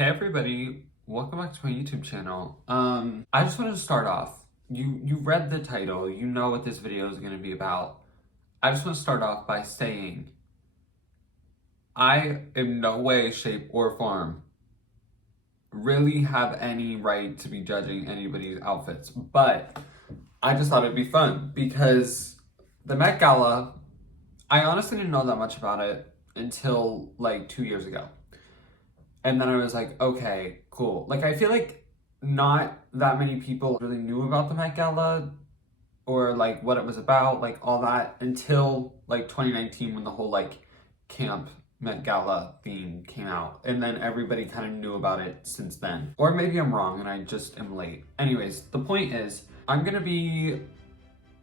Hey everybody, welcome back to my YouTube channel. I just wanted to start off. You read the title, you know what this video is going to be about. I just want to start off by saying I in no way, shape, or form really have any right to be judging anybody's outfits, but I just thought it'd be fun because the Met Gala, I honestly didn't know that much about it until like 2 years ago. And then I was like, okay, cool. Like, I feel like not that many people really knew about the Met Gala or like what it was about, like all that until like 2019 when the whole like camp Met Gala theme came out. And then everybody kind of knew about it since then. Or maybe I'm wrong and I just am late. Anyways, the point is, I'm gonna be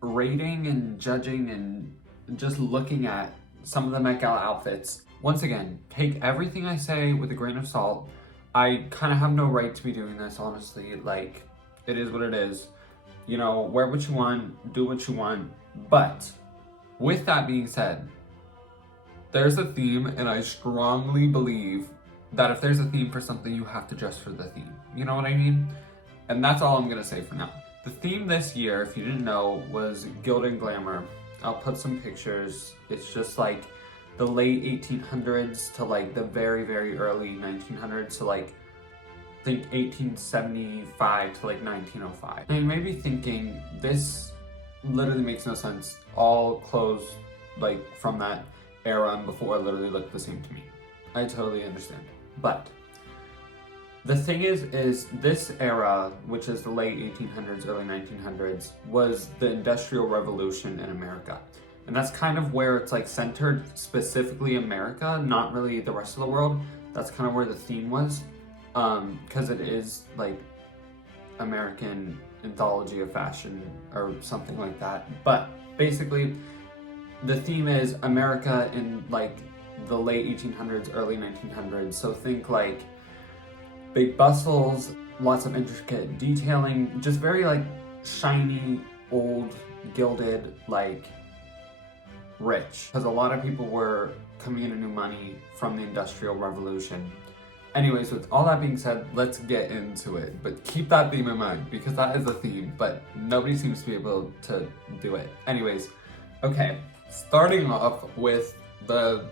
rating and judging and just looking at some of the Met Gala outfits. Once again, take everything I say with a grain of salt. I kind of have no right to be doing this, honestly. Like, it is what it is. You know, wear what you want, do what you want. But with that being said, there's a theme, and I strongly believe that if there's a theme for something, you have to dress for the theme. You know what I mean? And that's all I'm gonna say for now. The theme this year, if you didn't know, was Gilded and Glamour. I'll put some pictures. It's just like the late 1800s to like the very, very early 1900s. So like, think 1875 to like 1905. And you may be thinking, this literally makes no sense. All clothes like from that era and before literally look the same to me. I totally understand. But the thing is this era, which is the late 1800s, early 1900s, was the Industrial Revolution in America. And that's kind of where it's like centered specifically America, not really the rest of the world. That's kind of where the theme was, because it is like American anthology of fashion or something like that. But basically, the theme is America in like the late 1800s, early 1900s. So think like big bustles, lots of intricate detailing, just very like shiny, old, gilded, like rich. Because a lot of people were coming into new money from the Industrial Revolution. Anyways, with all that being said, let's get into it. But keep that theme in mind because that is a theme, but nobody seems to be able to do it. Anyways, okay, starting off with the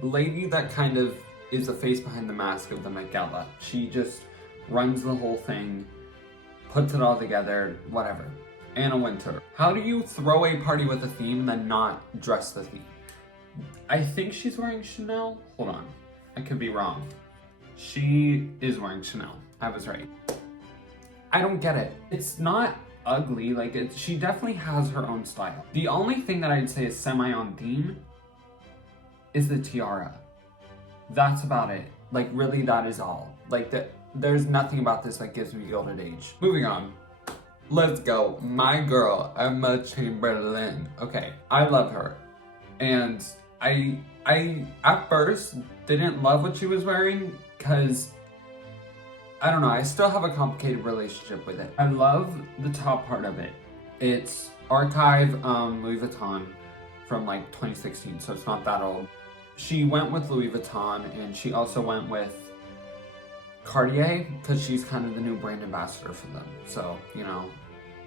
lady that kind of is the face behind the mask of the Met Gala. She just runs the whole thing, puts it all together, whatever. Anna Wintour. How do you throw a party with a theme and then not dress the theme? I think she's wearing Chanel. Hold on, I could be wrong. She is wearing Chanel. I was right. I don't get it. It's not ugly, like she definitely has her own style. The only thing that I'd say is semi on theme is the tiara. That's about it. Like, really, that is all. Like, there's nothing about this that gives me gilded age. Moving on. Let's go. My girl, Emma Chamberlain. Okay, I love her. And I at first didn't love what she was wearing because, I don't know, I still have a complicated relationship with it. I love the top part of it. It's Archive Louis Vuitton from like 2016, so it's not that old. She went with Louis Vuitton and she also went with Cartier because she's kind of the new brand ambassador for them. So, you know,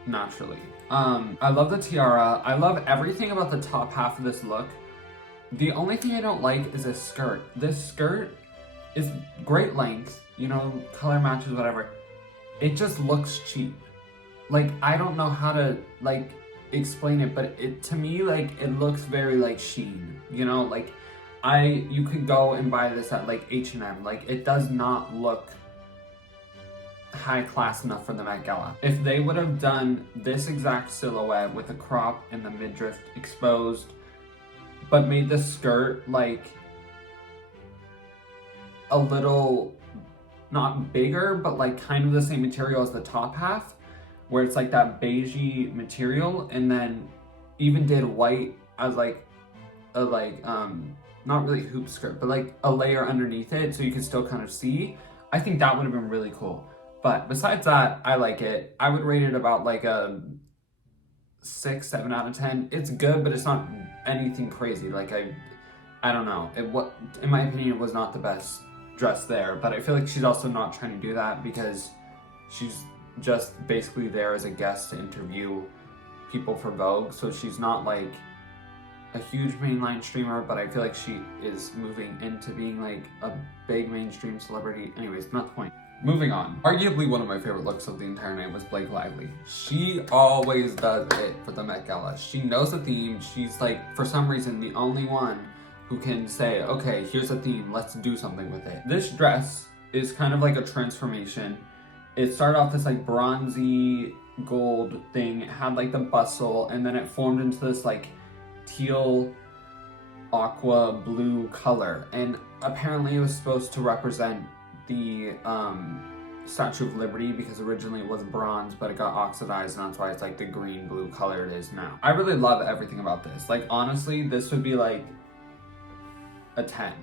naturally. I love the tiara. I love everything about the top half of this look. The only thing I don't like is this skirt. This skirt is great length, you know, color matches, whatever. It just looks cheap. Like, I don't know how to, like, explain it, but it, to me, like, it looks very, like, Shein, you know, like, you could go and buy this at like H&M. Like, it does not look high class enough for the Met Gala. If they would have done this exact silhouette with a crop and the midriff exposed, but made the skirt like a little, not bigger, but like kind of the same material as the top half, where it's like that beigey material, and then even did white as like a not really hoop skirt, but like a layer underneath it so you can still kind of see. I think that would have been really cool. But besides that, I like it. I would rate it about like a 6, 7 out of 10. It's good, but it's not anything crazy. Like I don't know. In my opinion, it was not the best dress there, but I feel like she's also not trying to do that because she's just basically there as a guest to interview people for Vogue, so she's not like a huge mainline streamer, but I feel like she is moving into being like a big mainstream celebrity. Anyways, not the point. Moving on. Arguably one of my favorite looks of the entire night was Blake Lively. She always does it for the Met Gala. She knows the theme. She's like, for some reason, the only one who can say, okay, here's a theme, let's do something with it. This dress is kind of like a transformation. It started off this like bronzy gold thing. It had like the bustle, and then it formed into this like teal aqua blue color. And apparently it was supposed to represent the Statue of Liberty, because originally it was bronze, but it got oxidized, and that's why it's like the green blue color it is now. I really love everything about this. Like honestly, this would be like a 10.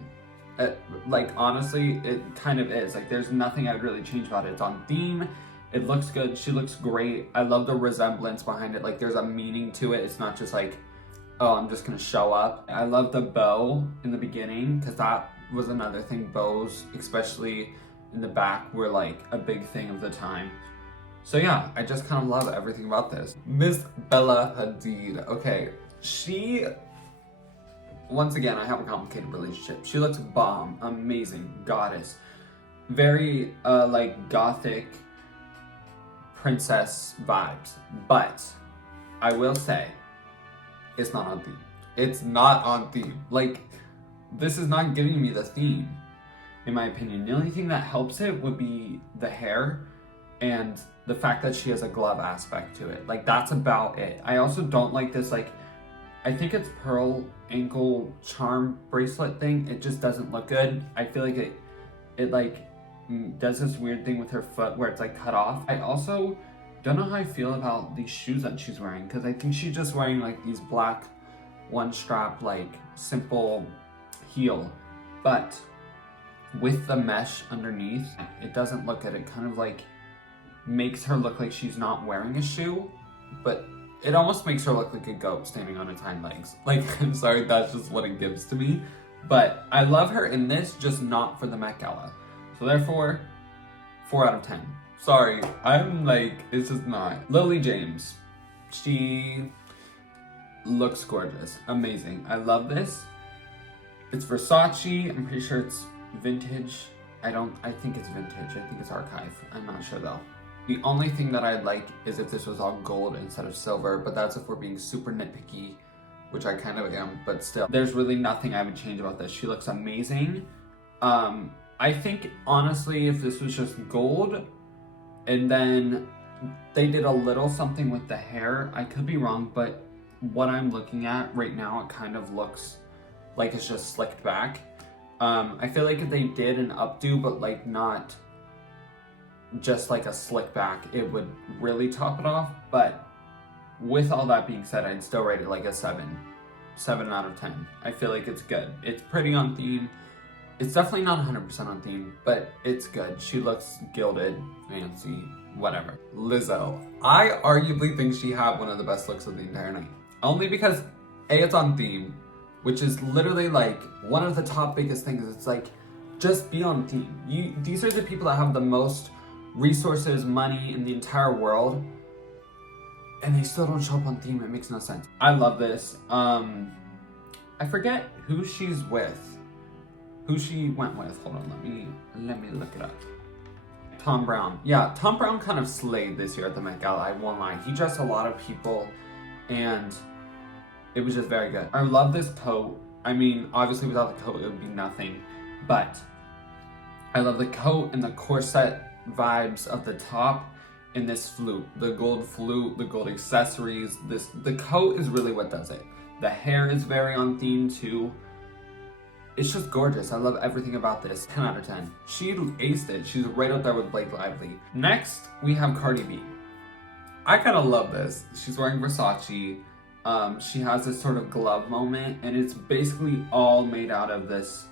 Like honestly, it kind of is. Like there's nothing I'd really change about it. It's on theme. It looks good. She looks great. I love the resemblance behind it. Like there's a meaning to it. It's not just like, oh, I'm just gonna show up. I love the bow in the beginning, because that was another thing. Bows, especially in the back, were like a big thing of the time. So yeah, I just kind of love everything about this. Miss Bella Hadid. Okay, she, once again, I have a complicated relationship. She looks bomb, amazing, goddess. Very like gothic princess vibes. But I will say, it's not on theme. It's not on theme. Like, this is not giving me the theme, in my opinion. The only thing that helps it would be the hair and the fact that she has a glove aspect to it. Like, that's about it. I also don't like this, like, I think it's pearl ankle charm bracelet thing. It just doesn't look good. I feel like it like does this weird thing with her foot where it's like cut off. I also don't know how I feel about these shoes that she's wearing, because I think she's just wearing like these black one strap like simple heel, but with the mesh underneath, it doesn't look good. It kind of like makes her look like she's not wearing a shoe, but it almost makes her look like a goat standing on its hind legs. Like, I'm sorry, that's just what it gives to me. But I love her in this, just not for the Met Gala. So therefore, 4 out of 10. Sorry, I'm like, it's just not. Lily James, she looks gorgeous, amazing. I love this. It's Versace, I'm pretty sure it's vintage. I think it's vintage, I think it's archive. I'm not sure though. The only thing that I'd like is if this was all gold instead of silver, but that's if we're being super nitpicky, which I kind of am, but still. There's really nothing I would change about this. She looks amazing. I think, honestly, if this was just gold, and then they did a little something with the hair, I could be wrong, but what I'm looking at right now, it kind of looks like it's just slicked back. I feel like if they did an updo, but like not just like a slick back, it would really top it off. But with all that being said, I'd still rate it like a 7 out of 10. I feel like it's good. It's pretty on theme. It's definitely not 100% on theme, but it's good. She looks gilded, fancy, whatever. Lizzo. I arguably think she had one of the best looks of the entire night. Only because A, it's on theme, which is literally like one of the top biggest things. It's like, just be on theme. These are the people that have the most resources, money in the entire world, and they still don't show up on theme. It makes no sense. I love this. I forget who she's with, who she went with. Hold on, let me look it up. Tom Brown. Yeah, Tom Brown kind of slayed this year at the Met Gala, I won't lie. He dressed a lot of people, and it was just very good. I love this coat. I mean, obviously without the coat, it would be nothing, but I love the coat and the corset vibes of the top and this flute, the gold flute, the gold accessories. The coat is really what does it. The hair is very on theme too. It's just gorgeous. I love everything about this. 10 out of 10. She aced it. She's right up there with Blake Lively. Next, we have Cardi B. I kind of love this. She's wearing Versace. She has this sort of glove moment, and it's basically all made out of this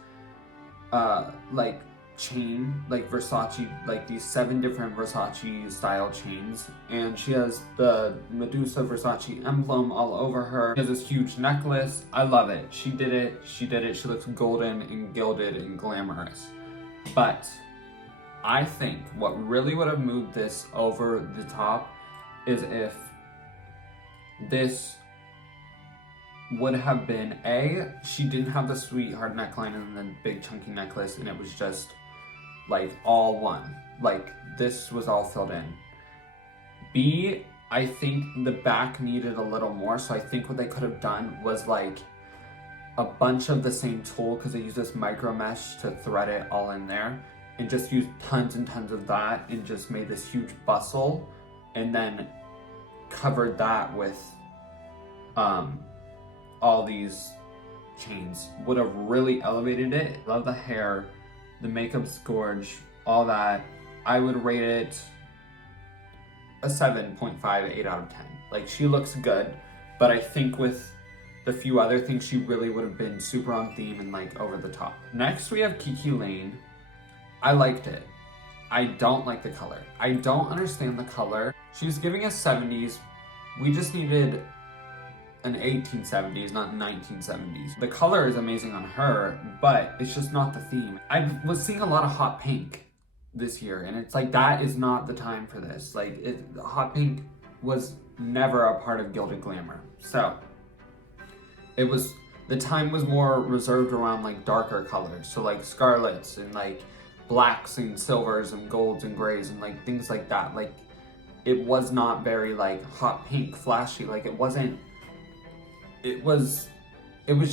like chain, like Versace, like these 7 different Versace style chains, and she has the Medusa Versace emblem all over her. She has this huge necklace. I love it. She did it. She looks golden and gilded and glamorous. But I think what really would have moved this over the top is if this would have been she didn't have the sweetheart neckline and the big chunky necklace, and it was just like all one. Like this was all filled in. B, I think the back needed a little more, so I think what they could have done was like a bunch of the same tulle, because they use this micro mesh to thread it all in there, and just use tons and tons of that and just made this huge bustle, and then covered that with all these chains. Would have really elevated it. Love the hair, the makeup's gorge, all that. I would rate it a 7.5, 8 out of 10. Like, she looks good, but I think with the few other things, she really would have been super on theme and like over the top. Next, we have Kiki Lane. I liked it. I don't like the color. I don't understand the color. She's giving us 70s. We just needed an 1870s, not 1970s. The color is amazing on her, but it's just not the theme. I was seeing a lot of hot pink this year, and it's like, that is not the time for this. Like, hot pink was never a part of Gilded Glamour. So the time was more reserved around like darker colors. So like scarlets and like blacks and silvers and golds and grays and like things like that. Like, it was not very like hot pink, flashy. Like, it was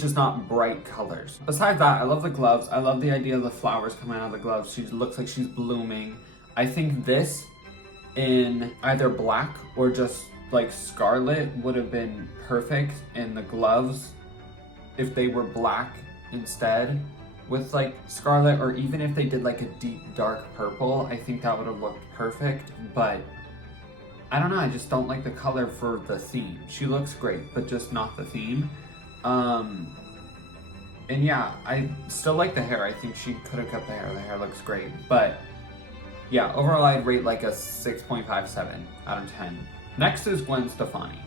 just not bright colors. Besides that, I love the gloves. I love the idea of the flowers coming out of the gloves. She looks like she's blooming. I think this in either black or just like scarlet would have been perfect, and the gloves, if they were black instead with like scarlet, or even if they did like a deep dark purple, I think that would have looked perfect. But I don't know, I just don't like the color for the theme. She looks great, but just not the theme. And yeah, I still like the hair. I think she could have kept the hair. The hair looks great. But yeah, overall I'd rate like a 6.57 out of 10. Next is Gwen Stefani.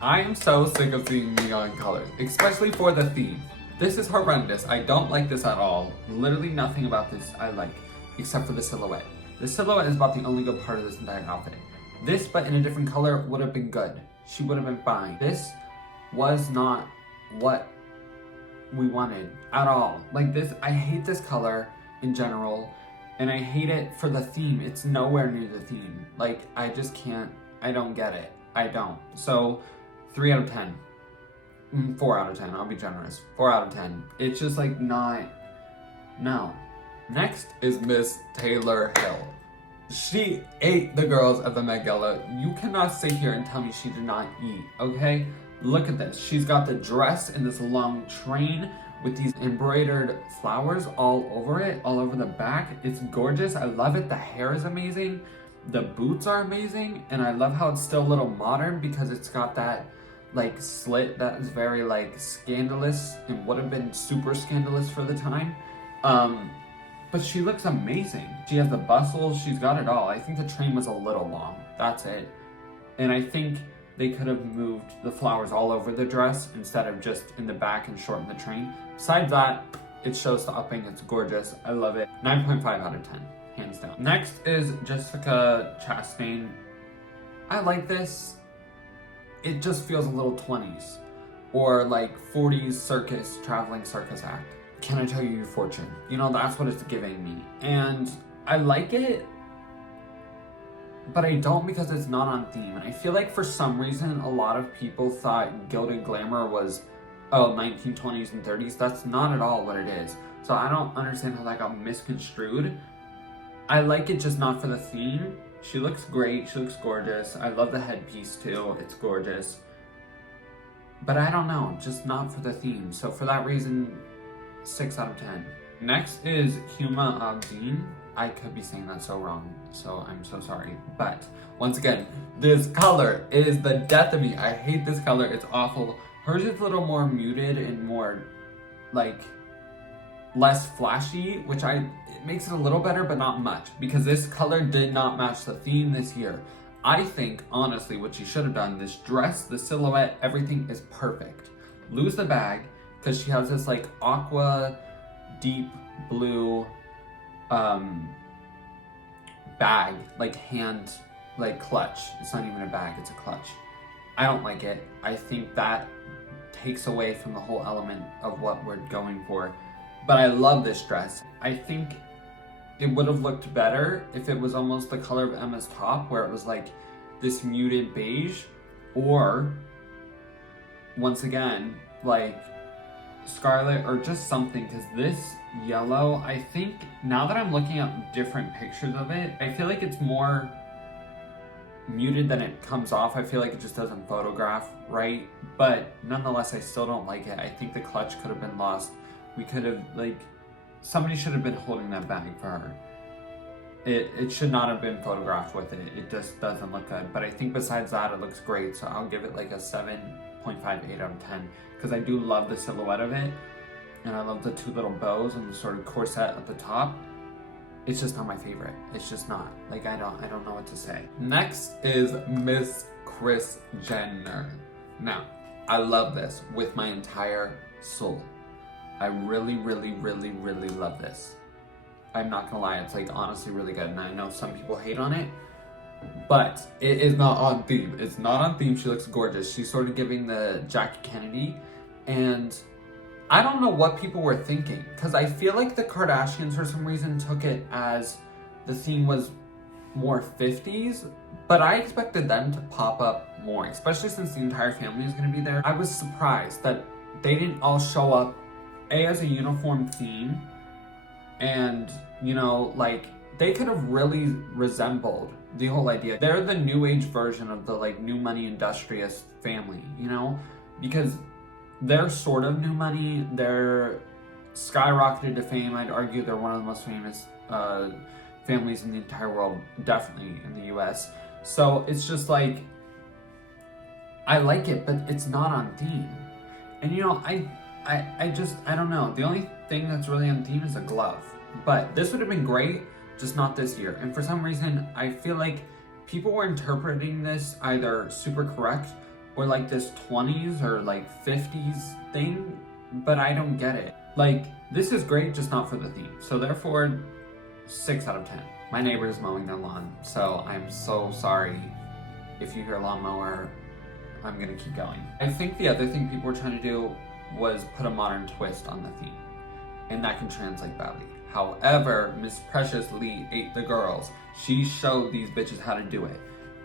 I am so sick of seeing neon colors, especially for the theme. This is horrendous. I don't like this at all. Literally nothing about this I like, except for the silhouette. The silhouette is about the only good part of this entire outfit. This, but in a different color, would have been good. She would have been fine. This was not what we wanted at all. Like this, I hate this color in general, and I hate it for the theme. It's nowhere near the theme. Like, I just can't, I don't get it. I don't. So, 3 out of 10. 4 out of 10, I'll be generous. 4 out of 10. It's just like not, no. Next is Miss Taylor Hill. She ate the girls at the Met Gala. You cannot sit here and tell me she did not eat, okay? Look at this. She's got the dress in this long train with these embroidered flowers all over it, all over the back. It's gorgeous. I love it. The hair is amazing. The boots are amazing. And I love how it's still a little modern because it's got that like slit that is very like scandalous and would have been super scandalous for the time. But she looks amazing. She has the bustle, she's got it all. I think the train was a little long, that's it. And I think they could have moved the flowers all over the dress instead of just in the back and shorten the train. Besides that, it shows the upping, it's gorgeous, I love it. 9.5 out of 10, hands down. Next is Jessica Chastain. I like this. It just feels a little 20s or like 40s traveling circus act. Can I tell you your fortune? You know, that's what it's giving me. And I like it, but I don't because it's not on theme. And I feel like for some reason, a lot of people thought Gilded Glamour was, 1920s and 30s. That's not at all what it is. So I don't understand how that got misconstrued. I like it, just not for the theme. She looks great, she looks gorgeous. I love the headpiece too, it's gorgeous. But I don't know, just not for the theme. So for that reason, 6 out of 10. Next is Huma Abedin. I could be saying that so wrong, so I'm so sorry. But once again, this color is the death of me. I hate this color, it's awful. Hers is a little more muted and more like less flashy, which it makes it a little better, but not much, because this color did not match the theme this year. I think, honestly, what she should have done, this dress, the silhouette, everything is perfect. Lose the bag, because she has this like aqua deep blue bag, like hand, like clutch. It's not even a bag, it's a clutch. I don't like it. I think that takes away from the whole element of what we're going for. But I love this dress. I think it would have looked better if it was almost the color of Emma's top, where it was like this muted beige, or once again, like scarlet or just something, because this yellow, I think now that I'm looking at different pictures of it, I feel like it's more muted than it comes off. I feel like it just doesn't photograph right, but nonetheless, I still don't like it. I think the clutch could have been lost. We could have, like, somebody should have been holding that bag for her. It should not have been photographed with it. It just doesn't look good. But I think besides that, it looks great. So I'll give it like a 7.58 out of 10, because I do love the silhouette of it. And I love the two little bows and the sort of corset at the top. It's just not my favorite. It's just not. Like, I don't know what to say. Next is Miss Kris Jenner. Now, I love this with my entire soul. I really, really, really, really love this. I'm not gonna lie, it's like honestly really good. And I know some people hate on it, but it is not on theme. It's not on theme. She looks gorgeous. She's sort of giving the Jackie Kennedy, and I don't know what people were thinking, because I feel like the Kardashians for some reason took it as the theme was more 50s, but I expected them to pop up more, especially since the entire family is going to be there. I was surprised that they didn't all show up as a uniform theme, and you know, like, they could have really resembled the whole idea. They're the new age version of the like new money industrious family, you know, because they're sort of new money. They're skyrocketed to fame. I'd argue they're one of the most famous families in the entire world, definitely in the US. So it's just like, I like it, but it's not on theme. And you know, I don't know. The only thing that's really on theme is a glove. But this would have been great, just not this year. And for some reason, I feel like people were interpreting this either super correct or like this 20s or like 50s thing, but I don't get it. Like, this is great, just not for the theme. So therefore, 6 out of 10. My neighbor is mowing their lawn, so I'm so sorry. If you hear lawnmower, I'm gonna keep going. I think the other thing people were trying to do was put a modern twist on the theme, and that can translate badly. However, Miss Precious Lee ate the girls. She showed these bitches how to do it.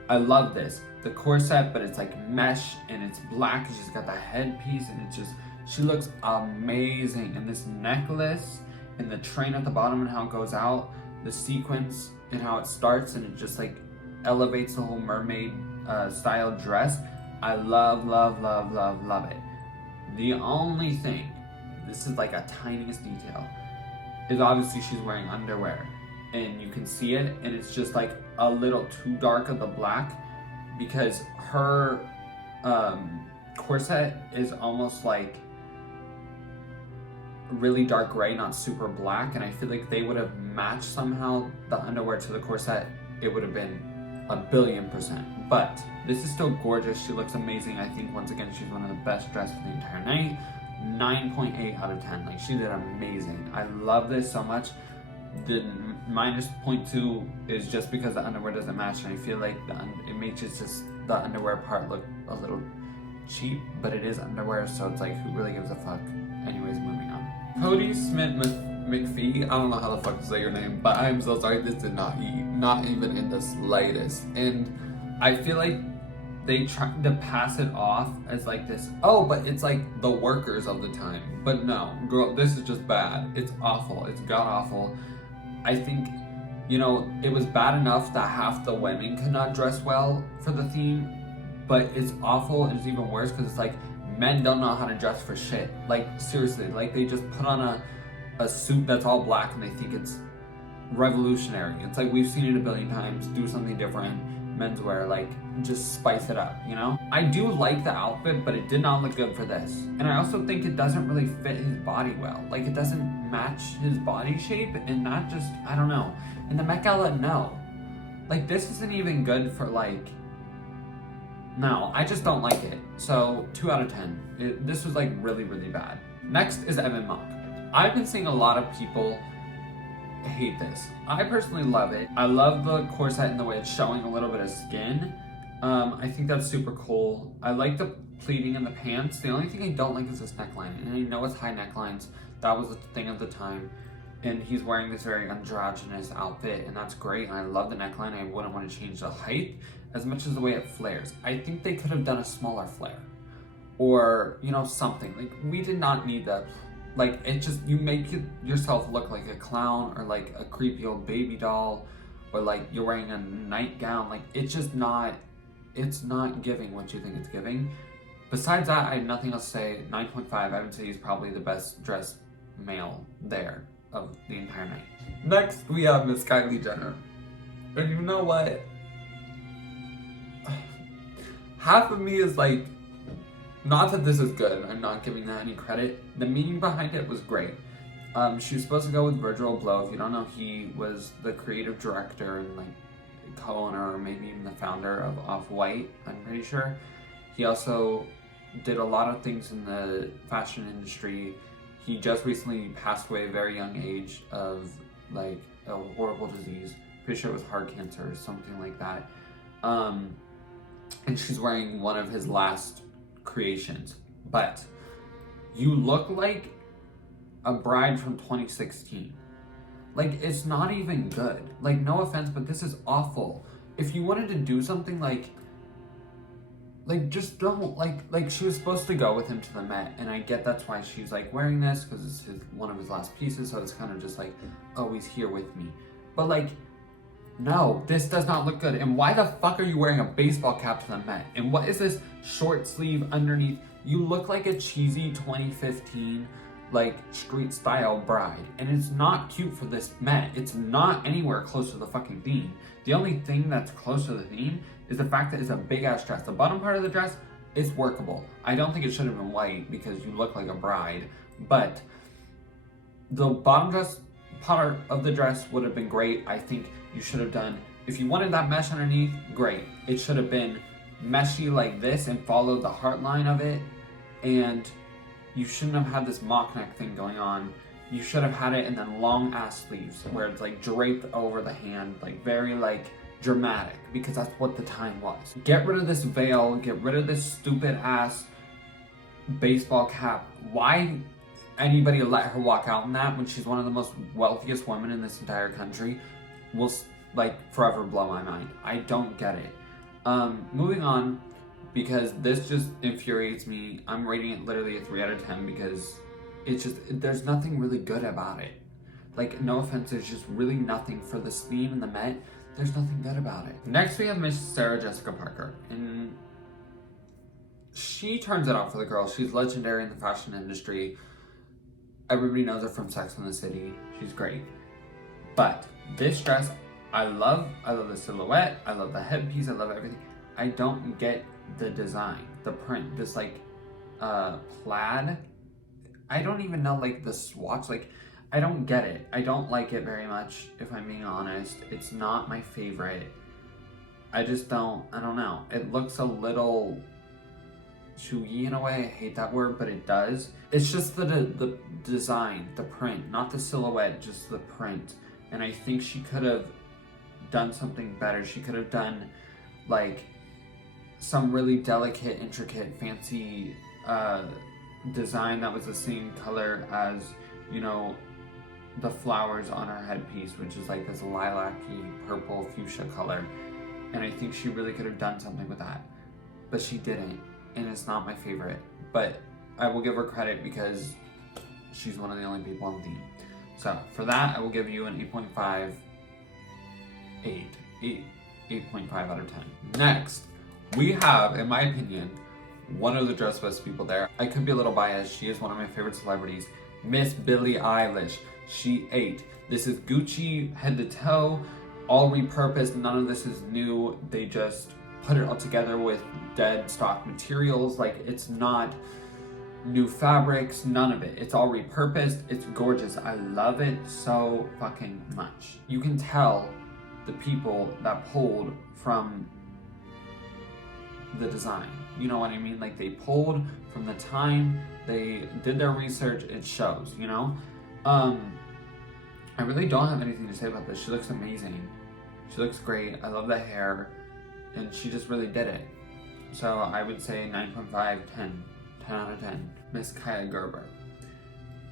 I love this. The corset, but it's like mesh and it's black, and she's got the headpiece, and it's just, she looks amazing. And this necklace and the train at the bottom and how it goes out, the sequins and how it starts, and it just like elevates the whole mermaid style dress. I love, love, love, love, love it. The only thing, this is like a tiniest detail, is obviously she's wearing underwear, and you can see it, and it's just like a little too dark of the black, because her corset is almost like really dark gray, not super black, and I feel like they would have matched somehow the underwear to the corset. It would have been 1,000,000,000%. But this is still gorgeous. She looks amazing. I think once again she's one of the best dressed for the entire night. 9.8 out of 10. Like, she did amazing. I love this so much. The minus 0.2 is just because the underwear doesn't match, and I feel like it makes it just the underwear part look a little cheap, but it is underwear, so it's like, who really gives a fuck? Anyways, moving on. Cody Smith McPhee, I don't know how the fuck to say your name, but I'm so sorry, this did not eat, not even in the slightest. And I feel like they tried to pass it off as like this, oh, but it's like the workers of the time. But no, girl, this is just bad. It's awful. It's god awful. I think, you know, it was bad enough that half the women could not dress well for the theme, but it's awful, and it's even worse because it's like, men don't know how to dress for shit. Like, seriously, like, they just put on a suit that's all black and they think it's revolutionary. It's like, we've seen it a billion times. Do something different. Menswear, like, just spice it up, you know? I do like the outfit, but it did not look good for this. And I also think it doesn't really fit his body well. Like, it doesn't match his body shape, and not just, I don't know. In the Met Gala, no. Like, this isn't even good for, like, no, I just don't like it. So, 2 out of 10. This was, like, really, really bad. Next is Evan Mock. I've been seeing a lot of people hate this. I personally love it. I love the corset and the way it's showing a little bit of skin. I think that's super cool. I like the pleating in the pants. The only thing I don't like is this neckline. And I know it's high necklines. That was the thing of the time. And he's wearing this very androgynous outfit, and that's great. And I love the neckline. I wouldn't want to change the height as much as the way it flares. I think they could have done a smaller flare. Or, you know, something. Like, we did not need that. Like, it just, you make yourself look like a clown or like a creepy old baby doll, or like you're wearing a nightgown. Like, it's just not, it's not giving what you think it's giving. Besides that, I have nothing else to say. 9.5, I would say he's probably the best dressed male there of the entire night. Next, we have Miss Kylie Jenner. And you know what? Half of me is like, not that this is good, I'm not giving that any credit. The meaning behind it was great. She was supposed to go with Virgil Abloh. If you don't know, he was the creative director and like co-owner or maybe even the founder of Off-White, I'm pretty sure. He also did a lot of things in the fashion industry. He just recently passed away at a very young age of like a horrible disease. Pretty sure it was heart cancer or something like that. And she's wearing one of his last creations. But you look like a bride from 2016. Like, it's not even good. Like, no offense, but this is awful. If you wanted to do something like just don't, like she was supposed to go with him to the Met, and I get that's why she's like wearing this, because it's one of his last pieces, so it's kind of just like, oh, he's here with me. But like, no, this does not look good. And why the fuck are you wearing a baseball cap to the Met? And what is this short sleeve underneath? You look like a cheesy 2015 like street style bride, and it's not cute for this Met. It's not anywhere close to the fucking theme. The only thing that's close to the theme is the fact that it's a big ass dress. The bottom part of the dress is workable. I don't think it should have been white because you look like a bride, but the bottom dress part of the dress would have been great. I think you should have done, if you wanted that mesh underneath, great. It should have been meshy like this and followed the heart line of it, and you shouldn't have had this mock neck thing going on. You should have had it in then long ass sleeves where it's like draped over the hand, like very like dramatic, because that's what the time was. Get rid of this veil, get rid of this stupid ass baseball cap. Why anybody let her walk out in that when she's one of the most wealthiest women in this entire country will like forever blow my mind. I don't get it. Moving on, because this just infuriates me. I'm rating it literally a 3 out of 10 because it's just, there's nothing really good about it. Like, no offense, there's just really nothing for this theme in the Met. There's nothing good about it. Next we have Miss Sarah Jessica Parker, and she turns it out for the girl. She's legendary in the fashion industry. Everybody knows her from Sex and the City. She's great. But this dress, I love the silhouette, I love the headpiece, I love everything. I don't get the design, the print, this like plaid. I don't even know like the swatch, like I don't get it. I don't like it very much, if I'm being honest. It's not my favorite. I just don't know. It looks a little chewy in a way. I hate that word, but it does. It's just the design, the print, not the silhouette, just the print. And I think she could have done something better. She could have done like some really delicate, intricate, fancy design that was the same color as, you know, the flowers on her headpiece, which is like this lilac-y purple fuchsia color. And I think she really could have done something with that, but she didn't, and it's not my favorite. But I will give her credit because she's one of the only people on theme. So for that, I will give you an 8.5 out of 10. Next, we have, in my opinion, one of the dress best people there. I could be a little biased. She is one of my favorite celebrities, Miss Billie Eilish. She ate. This is Gucci head to toe, all repurposed. None of this is new. They just put it all together with dead stock materials. Like, it's not new fabrics, none of it. It's all repurposed. It's gorgeous. I love it so fucking much. You can tell the people that pulled from the design. You know what I mean? Like, they pulled from the time, they did their research, it shows, you know? Um, I really don't have anything to say about this. She looks amazing. She looks great. I love the hair, and she just really did it. So I would say 9.5, 10. 10 out of 10. Miss Kaya Gerber.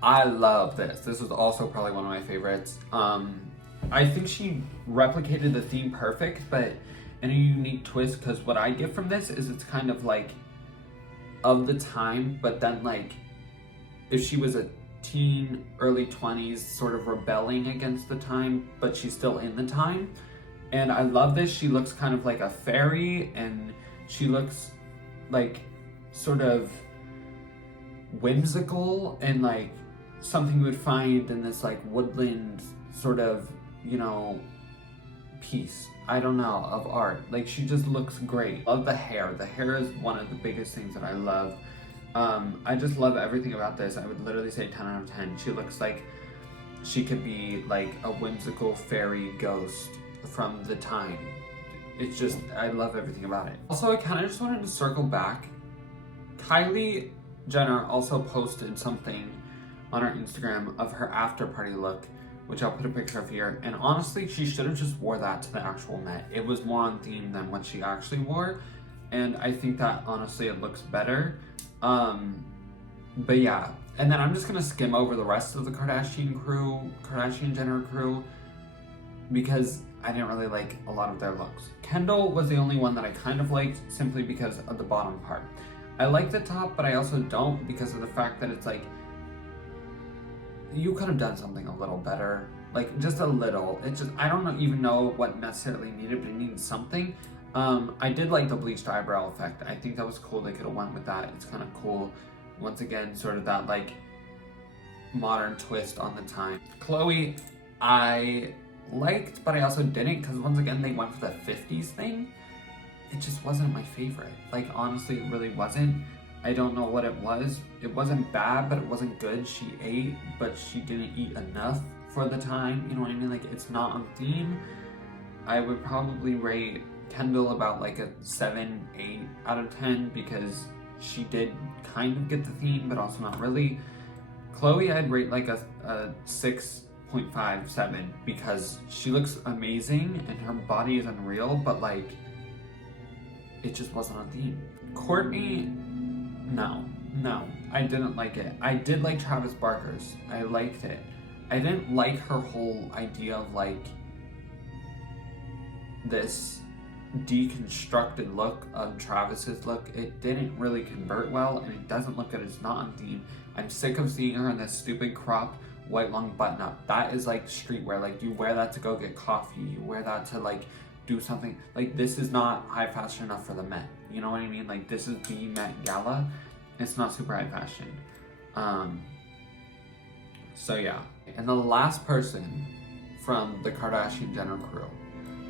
I love this. This was also probably one of my favorites. I think she replicated the theme perfect, but in a unique twist, because what I get from this is it's kind of like of the time, but then like if she was a teen, early 20s, sort of rebelling against the time, but she's still in the time. And I love this. She looks kind of like a fairy, and she looks like sort of whimsical and like something you would find in this like woodland sort of, you know, piece, I don't know, of art. Like, she just looks great. Love the hair. The hair is one of the biggest things that I love. I just love everything about this. I would literally say 10 out of 10. She looks like she could be like a whimsical fairy ghost from the time. It's just, I love everything about it. Also, I kind of just wanted to circle back. Kylie Jenner also posted something on her Instagram of her after party look, which I'll put a picture of here. And honestly, she should have just wore that to the actual Met. It was more on theme than what she actually wore. And I think that honestly it looks better. But yeah. And then I'm just gonna skim over the rest of the Kardashian Jenner crew, because I didn't really like a lot of their looks. Kendall was the only one that I kind of liked, simply because of the bottom part. I like the top, but I also don't, because of the fact that it's like, you could have done something a little better, like just a little. It just, I don't even know what necessarily needed, but it needed something. I did like the bleached eyebrow effect. I think that was cool. They could have went with that. It's kind of cool. Once again, sort of that like modern twist on the time. Khloe, I liked, but I also didn't, because once again, they went for the 50s thing. It just wasn't my favorite. Like, honestly, it really wasn't. I don't know what it was. It wasn't bad, but it wasn't good. She ate, but she didn't eat enough for the time. You know what I mean? Like, it's not on theme. I would probably rate Kendall about like a 7, 8 out of 10, because she did kind of get the theme, but also not really. Khloe, I'd rate like a 6.5, 7, because she looks amazing and her body is unreal, but like, it just wasn't on theme. Kourtney, no, I didn't like it. I did like Travis Barker's. I liked it. I didn't like her whole idea of like this deconstructed look of Travis's look. It didn't really convert well, and it doesn't look good. It's not on theme. I'm sick of seeing her in this stupid cropped white long button up. That is like streetwear. Like, you wear that to go get coffee. You wear that to like do something. Like, this is not high fashion enough for the Met. You know what I mean? Like, this is the Met Gala. It's not super high fashion. So yeah. And the last person from the Kardashian Jenner crew,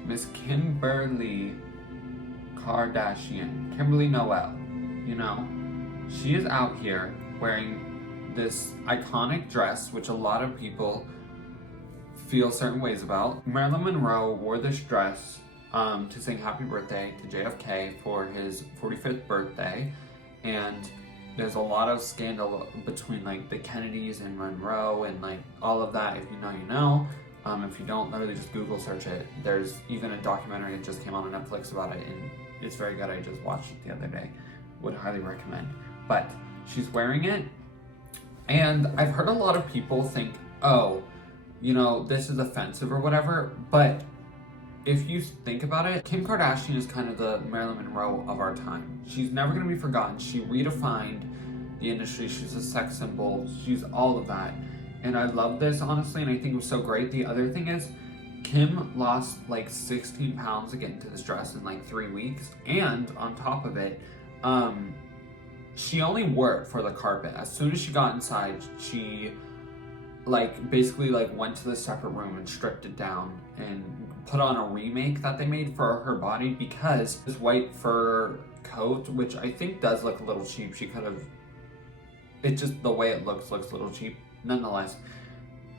Miss Kimberly Kardashian, Kimberly Noel. You know, she is out here wearing this iconic dress, which a lot of people feel certain ways about. Marilyn Monroe wore this dress to sing happy birthday to JFK for his 45th birthday, and there's a lot of scandal between like the Kennedys and Monroe and like all of that. If you know, you know. If you don't, literally just Google search it. There's even a documentary that just came on Netflix about it, and it's very good. I just watched it the other day. Would highly recommend. But she's wearing it, and I've heard a lot of people think, oh, you know, this is offensive or whatever, but if you think about it, Kim Kardashian is kind of the Marilyn Monroe of our time. She's never going to be forgotten. She redefined the industry. She's a sex symbol. She's all of that. And I love this, honestly, and I think it was so great. The other thing is, Kim lost like 16 pounds to get into this dress in like 3 weeks. And on top of it, she only wore it for the carpet. As soon as she got inside, she like basically like went to the separate room and stripped it down and put on a remake that they made for her body, because this white fur coat, which I think does look a little cheap, she could have, it just, the way it looks a little cheap. Nonetheless,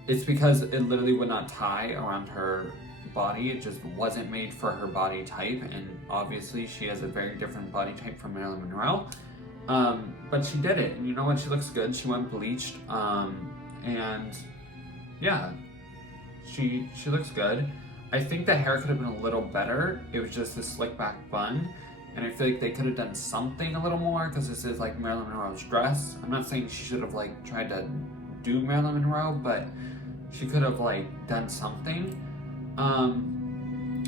it's because it literally would not tie around her body. It just wasn't made for her body type, and obviously she has a very different body type from Marilyn Monroe. But she did it, and you know what? She looks good. She went bleached, and yeah, she looks good. I think the hair could have been a little better. It was just a slick back bun. And I feel like they could have done something a little more because this is like Marilyn Monroe's dress. I'm not saying she should have like tried to do Marilyn Monroe, but she could have like done something.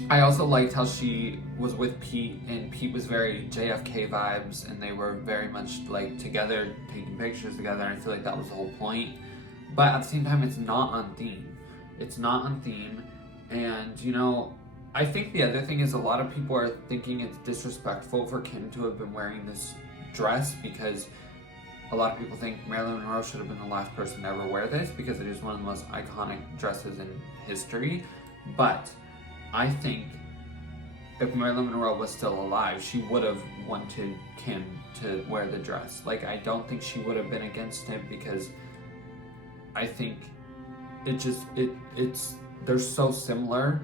I also liked how she was with Pete, and Pete was very JFK vibes, and they were very much like together, taking pictures together. And I feel like that was the whole point. But at the same time, it's not on theme. It's not on theme, and you know, I think the other thing is a lot of people are thinking it's disrespectful for Kim to have been wearing this dress because a lot of people think Marilyn Monroe should have been the last person to ever wear this because it is one of the most iconic dresses in history. But I think if Marilyn Monroe was still alive, she would have wanted Kim to wear the dress. Like, I don't think she would have been against it because I think it's they're so similar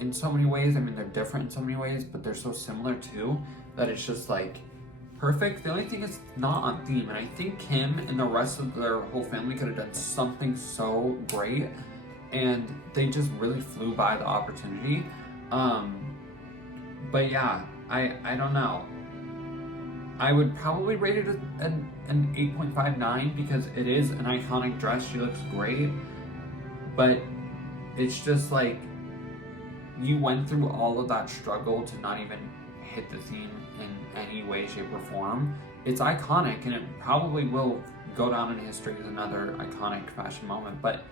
in so many ways. I mean, they're different in so many ways, but they're so similar too that it's just like perfect. The only thing is not on theme, and I think Kim and the rest of their whole family could have done something so great, and they just really flew by the opportunity. But yeah, I don't know. I would probably rate it an 8.59 because it is an iconic dress. She looks great, but it's just like you went through all of that struggle to not even hit the theme in any way, shape, or form. It's iconic, and it probably will go down in history as another iconic fashion moment, but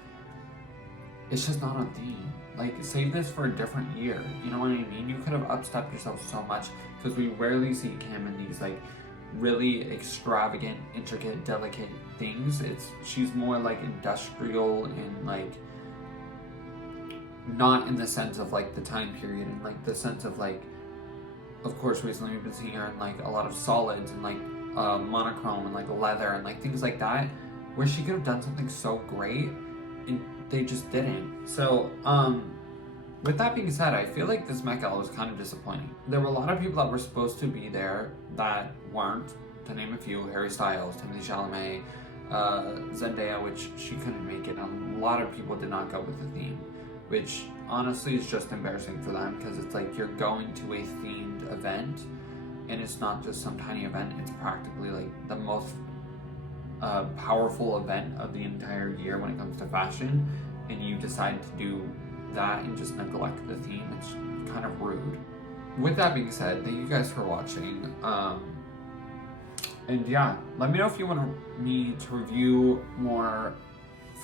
it's just not on theme. Like, save this for a different year. You know what I mean? You could have upstepped yourself so much because we rarely see Kim in these like really extravagant, intricate, delicate things. She's more like industrial and like not in the sense of like the time period and like the sense of like, of course, recently we've been seeing her in like a lot of solids and like monochrome and like leather and like things like that, where she could have done something so great and they just didn't. So with that being said, I feel like this Met Gala was kind of disappointing. There were a lot of people that were supposed to be there that weren't, to name a few: Harry Styles, Timothée Chalamet, Zendaya, which she couldn't make it. A lot of people did not go with the theme, which honestly is just embarrassing for them because it's like you're going to a themed event and it's not just some tiny event, it's practically like the most powerful event of the entire year when it comes to fashion, and you decide to do that and just neglect the theme. It's kind of rude. With that being said, thank you guys for watching. And yeah, let me know if you want me to review more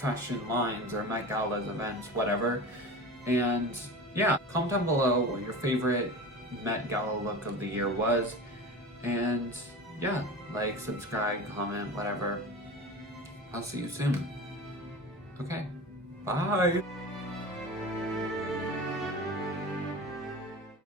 fashion lines or Met Gala's events, whatever. And yeah, comment down below what your favorite Met Gala look of the year was. And yeah, like, subscribe, comment, whatever. I'll see you soon. Okay, bye.